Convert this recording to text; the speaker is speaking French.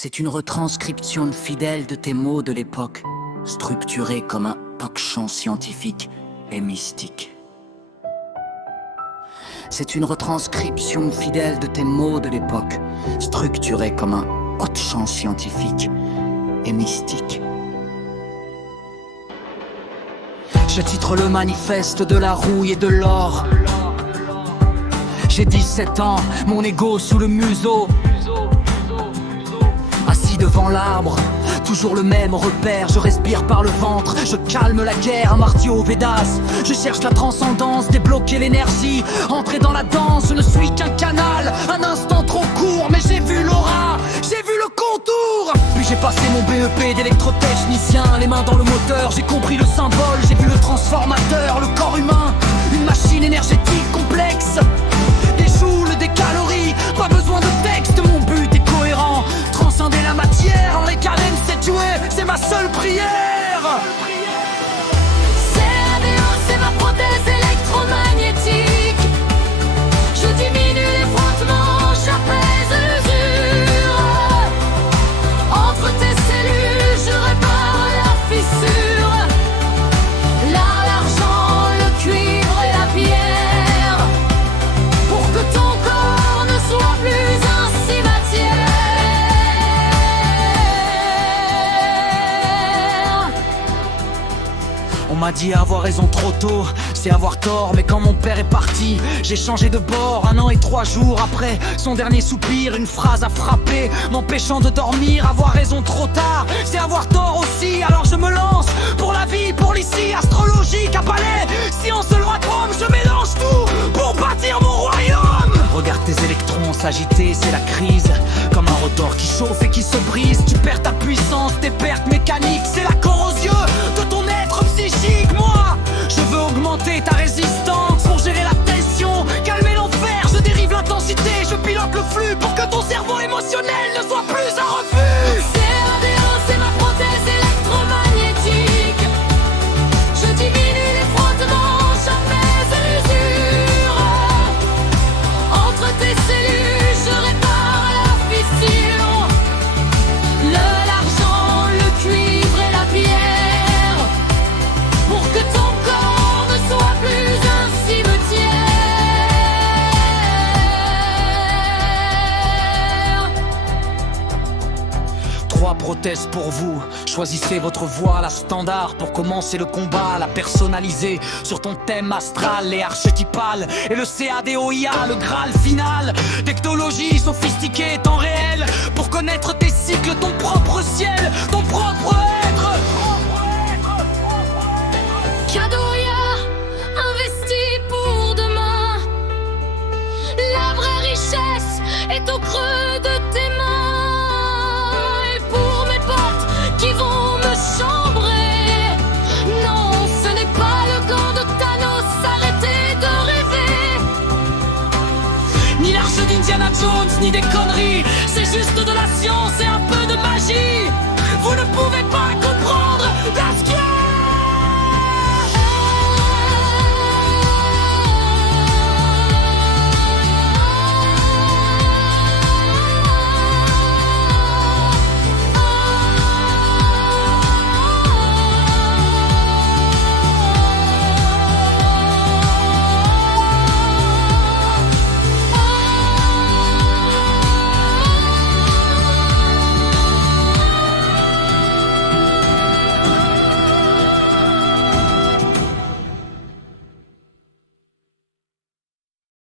C'est une retranscription fidèle de tes mots de l'époque, structurée comme un champ scientifique et mystique. C'est une retranscription fidèle de tes mots de l'époque, structurée comme un champ scientifique et mystique. Je titre le manifeste de la rouille et de l'or. J'ai 17 ans, mon ego sous le museau. Assis devant l'arbre, toujours le même repère. Je respire par le ventre, je calme la guerre, un martio Védas. Je cherche la transcendance, débloquer l'énergie, entrer dans la danse. Je ne suis qu'un canal, un instant trop court. Mais j'ai vu l'aura, j'ai vu le contour. Puis j'ai passé mon BEP d'électrotechnicien, les mains dans le moteur. J'ai compris le symbole, j'ai vu le transformateur. Le corps humain, une machine énergétique complexe. Des joules, des calories, pas besoin de texte. Mon but est cohérent, transcender la matière. En les calènes, c'est jouer, c'est ma seule prière. CADO, c'est ma prothèse électromagnétique. Je diminue les frottements, j'apaise l'usure. Entre tes cellules, je répare la fissure. Là, l'argent, le cuivre et la pierre. Pour que ton corps ne soit plus un cimetière. On m'a dit avoir raison trop tôt, c'est avoir tort. Mais quand mon père est parti, j'ai changé de bord. 1 an et 3 jours après son dernier soupir, une phrase a frappé, m'empêchant de dormir. Avoir raison trop tard, c'est avoir tort aussi. Alors je me lance pour la vie, pour l'ici. Astrologie, Kabbalah, science de loi de Rome. Je mélange tout pour bâtir mon royaume. Regarde tes électrons s'agiter, c'est la crise. Comme un rotor qui chauffe et qui se brise. Tu perds ta puissance, tes pertes mécaniques. C'est la corrosion de ton être psychique. Moi, je veux augmenter ta résistance pour gérer la tension, calmer l'enfer. Je dérive l'intensité, je pilote le flux pour que ton cerveau émotionnel ne soit plus un refus. CADO, c'est ma prothèse électromagnétique. Je diminue les frottements, j'apaise l'usure. Entre tes cellules, je répare la fissure. L'argent, le cuivre et la pierre. Pour que ton corps ne soit plus un cimetière. 3 prothèses pour vous, choisissez votre voie, la standard pour commencer le combat, la personnaliser sur ton thème astral, les archétypales et le CADOIA, le graal final. Technologie sophistiquée, temps réel, pour connaître tes cycles, ton propre ciel, ton propre être. Kadoya, investi pour demain. La vraie richesse est au creux de tes mains. Et pour mes potes qui vont me chambrer, non, ce n'est pas le gant de Thanos, arrêtez de rêver. Ni l'arche d'Indiana Jones, ni des conneries, c'est juste de la science et un